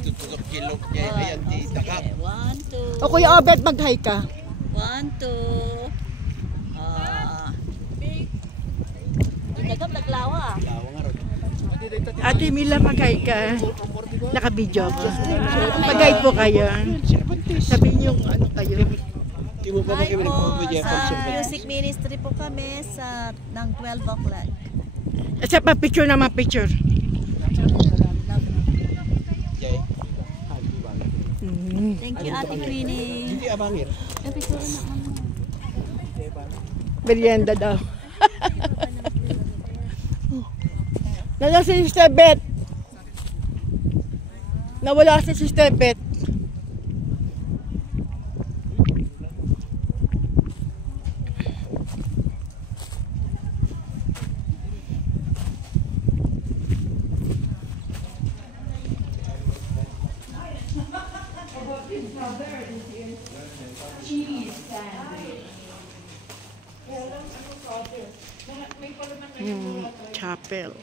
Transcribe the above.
Tututok kilok niya. Ayan, titakap. 1, 2. O Kuya Obet, mag-hi ka. 1, 2. Nagam naglawa. Ate Mila, mag-hi ka. Naka-video ko. Mag-hi po kayo. Sabihin niyo kung ano kayo. Hi po, sa music ministry po kami ng 12 o'clock. At sa pa-picture naman, picture. Thank you, Ate Queenie. Hindi abangir. Picture na kami. Merienda daw. Nala si Sister Beth. Nawala si Sister Beth. Chapel.